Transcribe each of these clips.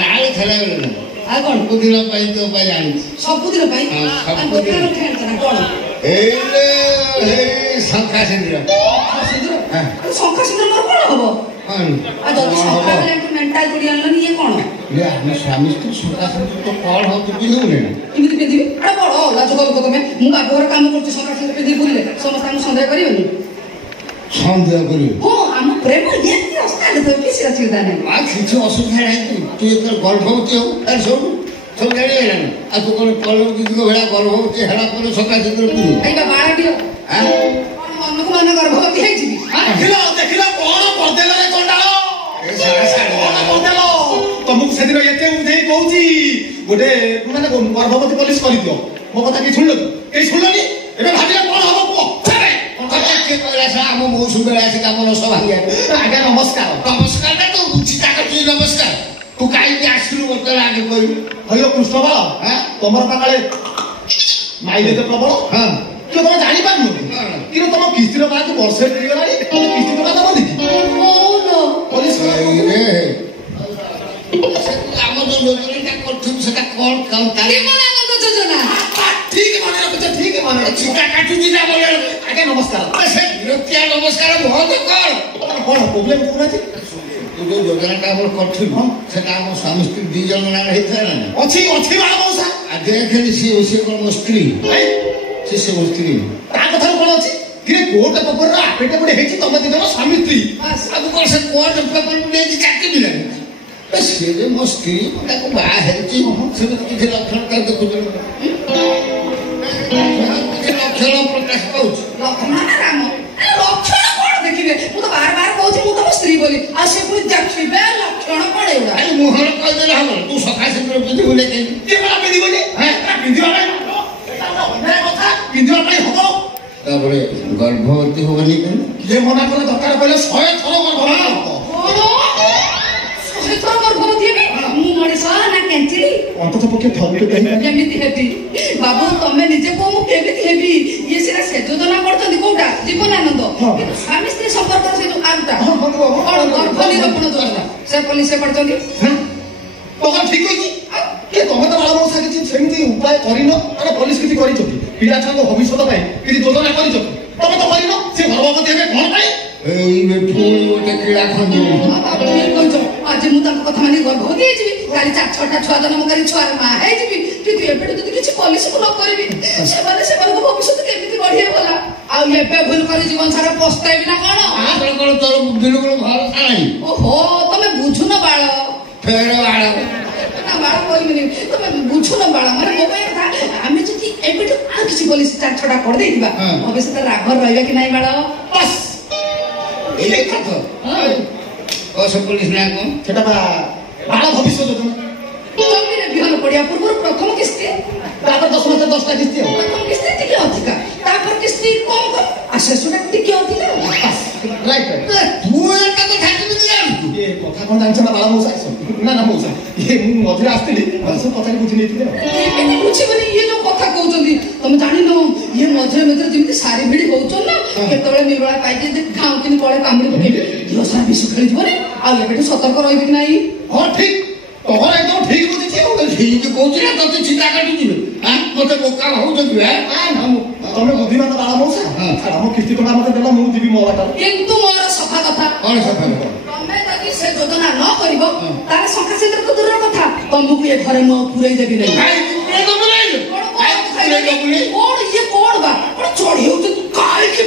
ନାଇଁ ଖେଳ ବେଳ ଆଉ କଣ ସବୁଦିନ ପାଇଁ ତୋ ପାଇଁ ଆଣିଛି ସବୁଦିନ ପାଇଁ ସବୁଦିନ କଣ ଏଇ ଶଙ୍ଖା ସିନ୍ଦୁର ଶଙ୍ଖା ସିନ୍ଦୁର ମୋର କଣ ହବ ଆଉ ଯଦି ଶଙ୍ଖା ମେଣ୍ଟାଲ କରି ଆଣିଲନି ଇଏ କଣ ଆମେ ସ୍ୱାମୀ ସ୍ତ୍ରୀ ଶଙ୍ଖା ସିନ୍ଦୁର ତ କଣ ହଉ ତୁ ପିନ୍ଧିବୁନି କେମିତି ପିନ୍ଧିବି ଆରେ ବଡ ଲାଜ କରୁଛ ତମେ ମୁଁ ବାପ ଘର କାମ କରୁଛି ଶଙ୍ଖା ସିନ୍ଦୁର ପିନ୍ଧିକି ବୁଲିଲେ ସମସ୍ତେ ଆମକୁ ସନ୍ଦେହ କରିବେନି ସନ୍ଦେହ କରିବେ ହଁ ଆମ ପ୍ରେମ ଏମିତି ଅସ୍ଥାନ ତ କିଛି ଅସୁବିଧା ନାହିଁ ଆଉ କିଛି ଅସୁବିଧା ନାହିଁ ତୁ ଯେତେବେଳେ ଗର୍ଭବତୀ ହଉ ତାର ସବୁ ସବୁ ଜାଣିଗଲାଣି ଆଉ ତୁ କଣ ଦିଦିଙ୍କ ଭଳିଆ ଗର୍ଭବତୀ ହେଲା ପରେ ଶଙ୍ଖା ସିନ୍ଦୁର ପିନ୍ଧିବୁ ଏଇଟା ବାଳ ଦିଅ ମନକୁ ମନ ଗର୍ଭବତୀ ହେଇଯିବି ଦେଖିଲ କଣ କରିଦେଲ ରେ ଚଣ୍ଡାଳ ତମକୁ ସେଦିନ ଏତେ ବୁଝେଇ କହୁଛି ଗୋଟେ ମାନେ ଗର୍ଭବତୀ ପୋଲିସ କରିଦିଅ ମୋ କଥା କି ଶୁଣିଲ କେହି ଶୁଣିଲନି ଏବେ ଭାବିଲେ କଣ ହବ କୁହ ଆମ ମୌସୁମୀ ବେଳେ ଆସି କାମ ରସ ଭାଙ୍ଗିବା ଆଜ୍ଞା ନମସ୍କାର ନମସ୍କାର ନା ତୁ ଚିତା କରୁଛୁ ନମସ୍କାର ତୁ କାହିଁକି ଆସିଲୁ ବର୍ତ୍ତମାନ ଆଗେ କହିବୁ ହଇଲୋ କୃଷ୍ଣ ବାଳ ତମର ପାଖରେ ମାଇ ଦେତେ ପ୍ରବଳ ହଁ ତମେ ଜାଣିପାରୁନ କିନ୍ତୁ ତମ କିସ୍ତିର କାହାକୁ ବର୍ଷେ ହେଇଗଲାଣି କିସ୍ତି ଟଙ୍କା ଦବ ନି ପୋଲିସ ଆମ ଯୋଉ ଯୋଜନାଟା କରୁଥିବୁ ସେଟା କଣ ଯୋଜନା ଠିକ ମନେ ରଖୁଛ ଠିକ ମନେ ଚିତା କାଟୁଛି ନା ମନେ ଆଜ୍ଞା ନମସ୍କାର ସେ ବିରକ୍ତିଆ ନମସ୍କାର ବନ୍ଦ କର କଣ ପ୍ରୋବ୍ଲେମ କହୁନାହାନ୍ତି ତୁ ଯୋଉ ଯୋଜନାଟା ଆମର କରିଥିଲୁ ସେଟା ଆମ ସ୍ୱାମୀ ସ୍ତ୍ରୀ 2 ଜଣ ନାଁ ହେଇଥିଲା ନା ଅଛି ଅଛି ବାଳ ମଉସା ଦେଖେନି ସିଏ କଣ ମୋ ସ୍ତ୍ରୀ ସେ ମୋ ସ୍ତ୍ରୀ ତା କଥାରେ କଣ ଅଛି କିରେ କୋର୍ଟ ପେପରର ଆଫିଡେଭିଟ ହେଇଛି ତମେ 2 ଜଣ ସ୍ୱାମୀ ସ୍ତ୍ରୀ ଆଉ କଣ ସେ କୋର୍ଟ ପେପର ନେଇକି କାଟିବି ନା ସିଏ ଯେ ମୋ ସ୍ତ୍ରୀ ତାକୁ ବାହା ହେଇଛି ସେ କିଛି ଲକ୍ଷଣ ତାକୁ ଦେଖୁଛୁ କିଛି ଲକ୍ଷଣ ପ୍ରକାଶ ପାଉଛି ଲକ୍ଷଣ କଣ ଦେଖିବେ ମୁଁ ତ ବାର କହୁଛି ମୁଁ ତମ ସ୍ତ୍ରୀ ବୋଲି ଆଉ ସେ ପୁଣି ଦେଖିବେ ଲକ୍ଷଣ କଣ ଏଗୁଡା ମୁହଁରେ କହିଦେଲେ ହବ ତୁ ସଫା ସୁତୁର ପିନ୍ଧିବୁ ନା ପିନ୍ଧିବନି ପିନ୍ଧିବା ପାଇଁ ହବ ତାପରେ ଗର୍ଭବତୀ ହବନି ଯେ ମନା କଲେ ଦରକାର ପଡ଼ିଲେ 100 ଥର ଗର୍ଭବତୀ ହବ ଗର୍ଭବତୀ ହେବି ମୁଁ ମଣିଷ ନା କେଞ୍ଚିଲି ଅନ୍ତତଃ ପକ୍ଷେ ଥରଟେ କେମିତି ହେବି ବାବୁ ତମେ ନିଜେ କୁହ ମୁଁ କେମିତି ହେବି ଇଏ ସିନା ସେ ଯୋଜନା କରୁଛନ୍ତି କୋଉଟା ଜୀବନାନନ୍ଦ କିନ୍ତୁ ସ୍ୱାମୀ ସ୍ତ୍ରୀ ସମ୍ପର୍କର ସେ ଯୋଉ ଆଉଟା କଣ ଗର୍ଭ ନିରୂପଣ ଯୋଜନା ସେ ପୋଲିସ କରିଛନ୍ତି ତମର ଠିକ ଅଛି ତମେ ତ ବାଳ ମଉସା କିଛି ସେମିତି ଉପାୟ କରିନ ମାନେ ପୋଲିସ କିଛି କରିଛନ୍ତି ପିଲା ଛୁଆଙ୍କ ଭବିଷ୍ୟତ ପାଇଁ କିଛି ଯୋଜନା କରିଛନ୍ତି ତମେ ତ କରିନ ସେ ଗର୍ଭବତୀ ହେବେ କଣ ପାଇଁ ଏଇ ପୁଣି ଗୋଟେ କିଳା ଖଞ୍ଜିବି କହୁଛ ଆଜି ମୁଁ ତାଙ୍କ କଥା ମାନି ଗର୍ଭବତୀ ହେଇଯିବି କାଲି 4-6ଟା ଛୁଆ ଜନ୍ମ କରି ଛୁଆର ମା ହେଇଯିବି କିନ୍ତୁ ଏବେଠୁ ଯଦି କିଛି ପଲିସିକୁ ନ କରିବି ସେମାନଙ୍କ ଭବିଷ୍ୟତ କେମିତି ଗଢିବେ ଗଲା ଆଉ ଏବେ ଭୁଲ କରି ଜୀବନ ସାରା ପସ୍ତାଇବି ନା କଣ କଣ ତୋର ବିଲକୁଲ ଭରସା ନାହିଁ ଓହୋ ତମେ ବୁଝୁନ ବାଳ ଫେର ବାଳ ନା ବାଳ କହିବିନି ତମେ ବୁଝୁନ ବାଳ ମାନେ ମୋ ପାଇଁ କଥା ଆମେ ଯଦି ଏବେଠୁ ଆଉ କିଛି ପଲିସି 4-6ଟା କରିଦେଇଥିବା ଭବିଷ୍ୟତ ରାଗ ରହିବା କି ନାହିଁ ବାଳ ବସ୍ ଏଇ କଥା କସ ପୋଲିସ ନା କଣ ସେଟା ବା ବାଳ ଭବିଷ୍ୟତ ଯୋଜନା ଜମିରେ ବିହନ ପଡିବା ପୂର୍ବରୁ ପ୍ରଥମ କିସ୍ତି ତାପରେ 10 ମାସ 10ଟା କିସ୍ତି ପ୍ରଥମ କିସ୍ତି ଟିକେ ଅଧିକା ତାପରେ କିସ୍ତି କମ କମ ଆଉ ଶେଷଟା ଟିକେ ଅଧିକା ରାଇଟ ମୁଁ ଏଟା କଥା କେମିତି ଜାଣିଛୁ ଏ କଥା କଣ ଜାଣିଛ ନା ବାଳ ମଉସା ନା ମଉସା ମୁଁ ମଝିରେ ଆସିଥିଲି ସବୁ କଥା ବୁଝି ନେଇଥିଲି ଏମିତି ବୁଝିବନି ଇଏ ଯୋଉ କଥା କହୁଛନ୍ତି ତମେ ଜାଣିନ ଇଏ ମଝିରେ ଯେମିତି ସାରି ଭିଡି ହଉଛନ୍ତି ନା କେତେବେଳେ ନିର୍ମଳା ପାଇକି ଘାଉ କିନି କଳେ କାମୁଡି ପକେଇବେ ଦେହ ସାରା ବିଷ ଖେଳିଯିବନି ଆଉ ଏବେଠୁ ସତର୍କ ରହିବି କି ନାହିଁ ହଁ ଠିକ ତମର ଏକଦମ ଠିକ ବୁଝିଛି ଠିକ କହୁଛି ନା ତତେ ଚିତା କାଟି ଯିବେ ମତେ ବୋକା ହଉଛନ୍ତି ତମେ ବୁଦ୍ଧିମାନ ବାଳ ମଉସା ଆମ କିସ୍ତି ଟଙ୍କା ମତେ ଦେଲା ମୁଁ ଯିବି ମୋ ବାଟ କିନ୍ତୁ ମୋର ସଫା କଥା କଣ ସଫା କଥା ତମେ ଯଦି ସେ ଯୋଜନା ନ କରିବ ତାହେଲେ ଶଙ୍ଖା ସିନ୍ଦୁର ତ ଦୂରର କଥା ତମକୁ ଏ ଘରେ ମୁଁ ପୁରେଇ ଦେବି ନାହିଁ କଣ ଇଏ କଣ ବା କଣ ଚଢି ହଉଛି କାହିଁକି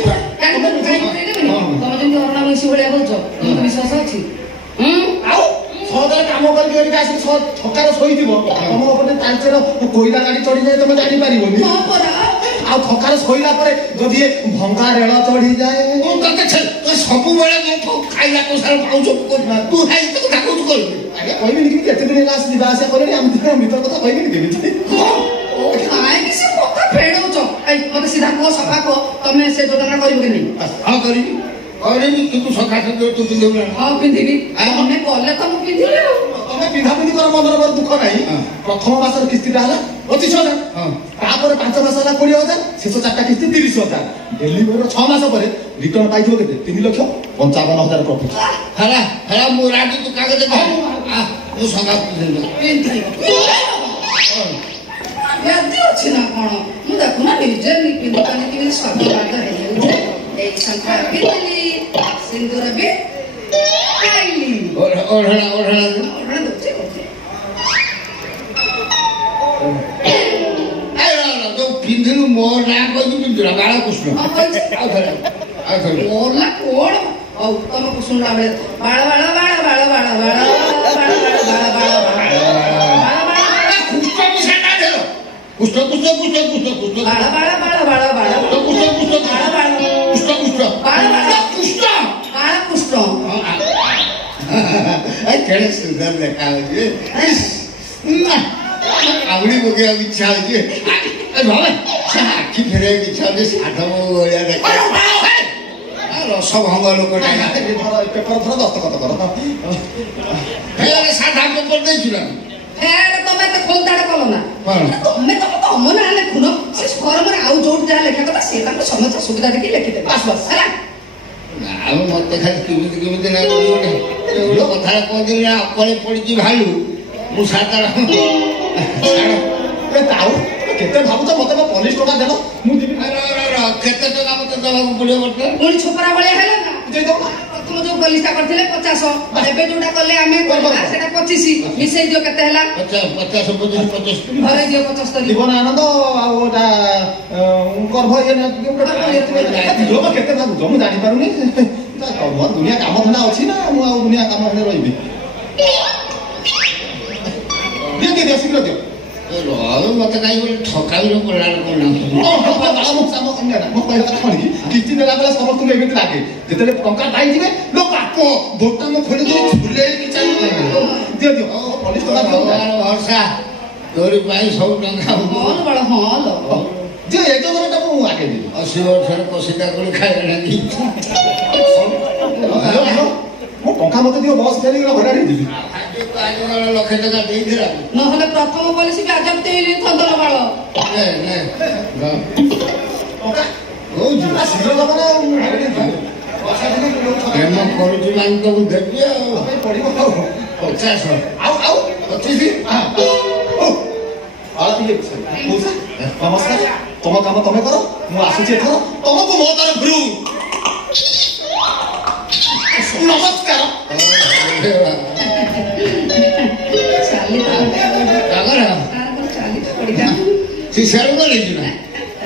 ତମେ ଯେମିତି ଅରୁଣା ମଇଁଷି ଭଳିଆ କହୁଛ ବିଶ୍ୱାସ ଅଛି ଆଉ ସହଜରେ କାମ କରିକି ଏଠିକି ଆସିକି ଛକାରେ ଶୋଇଥିବ ତମ ଉପରେ ତାଙ୍କର କୋଇଲା ଗାଡି ଚଢିଯାଏ ତମେ ଜାଣିପାରିବନି ଆଉ ଛକାରେ ଶୋଇଲା ପରେ ଯଦି ଭଙ୍ଗା ରେଳ ଚଢିଯାଏ ସବୁବେଳେ ଖାଇଲା ପଇସା ପାଉଛ ତୁ କଥା କହୁଛୁ କହିବି ଆଜ୍ଞା କହିବିନି କେମିତି ଏତେ ଦିନ ହେଲା ଆସି ଯିବା ଆସିବା କଲେଣି ଆମ ଭିତର କଥା କହିବିନି କେମିତି କାହିଁକି ସେ କଥା ଫେଣଉଛ ମତେ ସିଧା କୁହ ସଫା କୁହ ତମେ ସେ ଯୋଜନା କରିବ କି ନାହିଁ ହଁ କରିବି କିନ୍ତୁ ସଫା ସୁନ୍ଦର ତୁ ପିନ୍ଧିବୁ ନା ହଁ ପିନ୍ଧିବି ତମେ କଲେ ତ ମୁଁ ପିନ୍ଧିବି ଆଉ ତମେ ପିନ୍ଧାପିନ୍ଧି କର ମନରେ ମୋର ଦୁଃଖ ନାହିଁ ପ୍ରଥମ ମାସର କିସ୍ତିଟା ହେଲା 25,000 ତାପରେ 5 ମାସ ହେଲା 20,000 ଶେଷ 4ଟା କିସ୍ତି 30,000 ଡେଲିଭରିର 6 ମାସ ପରେ ରିଟର୍ନ ପାଇଯିବ କେତେ 3,55,000 ପ୍ରଫିଟ୍ ହେଲା ମୁଁ ରାଜି ତୁ କାଗଜ ମୁଁ ସଙ୍ଗା ପିନ୍ଧି ବ୍ୟାଧି ଅଛି ନା କଣ ମୁଁ ଦେଖୁନା ନିଜେ ପିନ୍ଧୁଛନ୍ତି କେମିତି ସଜବାଜ ହେଇଯାଉଛି ଏଇ ଶଙ୍ଖା ପିନ୍ଧିଲି ସିନ୍ଦୁର ବି ଖାଇଲି ଓଢ଼ଣା ଦଉଛି ଯୋଉ ପିନ୍ଧିଲୁ ମୋ ନାଁ କହିକି ପିନ୍ଧୁଲା ବାଳକୃଷ୍ଣ ଆଉ ଥରେ ମୋର ନା କଣ ହଉ ତମକୁ ଶୁଣିଲା ବେଳେ ବାଳ ବାଳ ବାଳ ବାଳ ବାଳ ବାଳ ବାଳ ବାଳ ବାଳ କୁଷ୍ଟ କୁଷ୍ଟ କୁଷ୍ଟ କୁଷ୍ଟ କୁଷ୍ଟ ବାଳ ବାଳ ବାଳ ବାଳ ବାଳ କୁଷ୍ଟ କୁଷ୍ଟ ବାଳ ବାଳ କୁଷ୍ଟ କୁଷ୍ଟ ବାଳ ବାଳ କୁଷ୍ଟ ବାଳ କୁଷ୍ଟ କେଡ଼େ ସୁନ୍ଦର ଦେଖା ହଉଛି ଆଉଡ଼ି ପକେଇବାକୁ ଇଚ୍ଛା ହଉଛି ଆଖି ଫେରେଇବାକୁ ଇଚ୍ଛା ହଉଛି ସାଧବ ଭଳିଆ ଦେଖା ରସଭଙ୍ଗ ଲୋକଟା ପେପର ଧର ଦସ୍ତଖତ କର ସାଧା ପେପର ଦେଇଛୁ ନା ତମେ ଏତେ ଖୋଲତାଡ କଲ ନା ତମେ ତମ ନାଁ ଲେଖୁନ ସେ ଫର୍ମରେ ଆଉ ଯୋଉଠି ଯାହା ଲେଖା କଥା ସେ ତାଙ୍କ ସମସ୍ତ ସୁବିଧା ଦେଖି ଲେଖିଦେବେ ବାସ୍ ବାସ୍ ହେଲା ଆଉ ମତେ ଖାଲି କେମିତି ଲାଗୁଛି ଗୋଟେ କଥାରେ କହନ୍ତି ନା ଅକଳେ ପଡ଼ିଛି ଭାଲୁ ମୁଁ ସାଧାରଣ ଆଉ କେତେ ଭାବୁଛ ମତେ 50 ଟଙ୍କା ଦେଲ ମୁଁ ଯିବି କେତେ ଟଙ୍କା ମତେ ଦେବାକୁ ପଡ଼ିବ ବର୍ତ୍ତମାନ ପୁଣି ଛୋପରା ଭଳିଆ ହେଲା ନା ପ୍ରଥମ ଯୋଉ ପଲିସଟା କରିଥିଲେ 50 ଏବେ ଯୋଉଟା କଲେ ଆମେ ସେଟା 25 ମିଶେଇ ଦିଅ କେତେ ହେଲା 50 25 ଘରେ ଦିଅ 75 ଜୀବନ ଆନନ୍ଦ ଆଉ ଗୋଟା ଗର୍ଭ ଇଏ କେତେ ଭାବୁଛ ମୁଁ ଜାଣିପାରୁନି ମୋର ଦୁନିଆ କାମ ଧନ୍ଦା ଅଛି ନା ମୁଁ ଆଉ ଦୁନିଆ କାମ ଧନ୍ଦା ରହିବି ଦିଅ ଶୀଘ୍ର ଦିଅ ମତେ କାହିଁ ଗୋଟେ ଠକାମିର ପଡ଼ିଲା ମୋ କହିବା କଥା କଣ କି କିସ୍ତି ନେଲା ବେଳେ ସମସ୍ତଙ୍କୁ ଏମିତି ଲାଗେ ଯେତେବେଳେ ଟଙ୍କା ପାଇଯିବେ ଲୋ ବାପ ବୋତାମ ଖୋଲି ଝୁଲେଇକି ଚାଲିଲେ ଦିଅ ଦିଅ ଭରସା ତୋରି ପାଇଁ ସବୁ ଟଙ୍କା ଦିଅ ଏ ଯୋଉଟା ମୁଁ ଆଗେ ଦେବି 80 ବର୍ଷର କଷିଟା କରି ଖାଇଲାଣି ମୋ ଟଙ୍କା ମତେ ଦିଅ ବସ୍ ଫେରିକି ଭଡା ଦେଇଦେବି ଲକ୍ଷେ ଟଙ୍କା ଦେଇଥିଲା ନହେଲେ ପ୍ରଥମ ପଲିସି ବାଜ୍ୟାପ୍ତି ହେଇଯାଇଥାନ୍ତା ବାଳ ପ୍ରେମ କରୁଛି ମାନେ ତ ମୁଁ ଦେବି ଆଉ ପଡିବ 50 ଆଉ 25 ନମସ୍କାର ତମ କାମ ତମେ କର ମୁଁ ଆସୁଛି ଏଥର ତମକୁ ମୋ ତରଫରୁ ନମସ୍କାର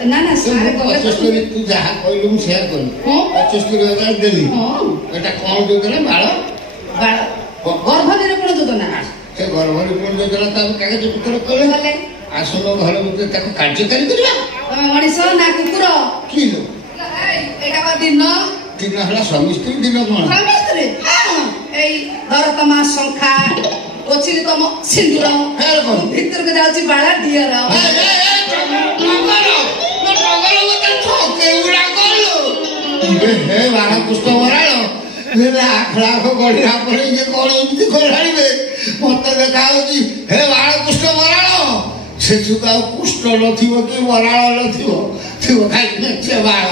ନା ନା 75 ତୁ ଯାହା କହିଲୁ ମୁଁ ସେୟା କଲି 75,000 ଦେଲି ଏଟା କଣ ଯୋଜନା ବାଳ ଗର୍ଭ ନିରୂପଣ ଯୋଜନା ସେ ଗର୍ଭ ନିରୂପଣ ଯୋଜନା ତାକୁ କାଗଜ ପତ୍ର କଲେ ଆସନ ଘର ଭିତରେ ତାକୁ କାର୍ଯ୍ୟକାରୀ କରିବା ତମେ ମଣିଷ ନା କୁକୁର କି ଏଇଟା ଦିନ ହେଲା ସ୍ୱାମୀ ସ୍ତ୍ରୀ ଦିନ କଣ ସ୍ୱାମୀ ସ୍ତ୍ରୀ ଏଇ ଧର ତମ ଶଙ୍ଖା ପଛିରେ ତମ ସିନ୍ଦୁର ଭିତରକୁ ଯାଉଛି ବାଳ ଦିଅର ହେ ବାଳକୃଷ୍ଣ ବରାଳ ଲାଖ ଲାଖ ଗଢିଲା ପରେ ଇଏ କଣ ଏମିତି କରିବେ ମତେ ଦେଖା ହଉଛି ହେ ବାଳକୃଷ୍ଣ ବରାଳ ସେଠୁ ଆଉ କୁଷ୍ଠ ନଥିବ କି ବରାଳ ନଥିବ ଥିବ ଖାଲି ବାଳ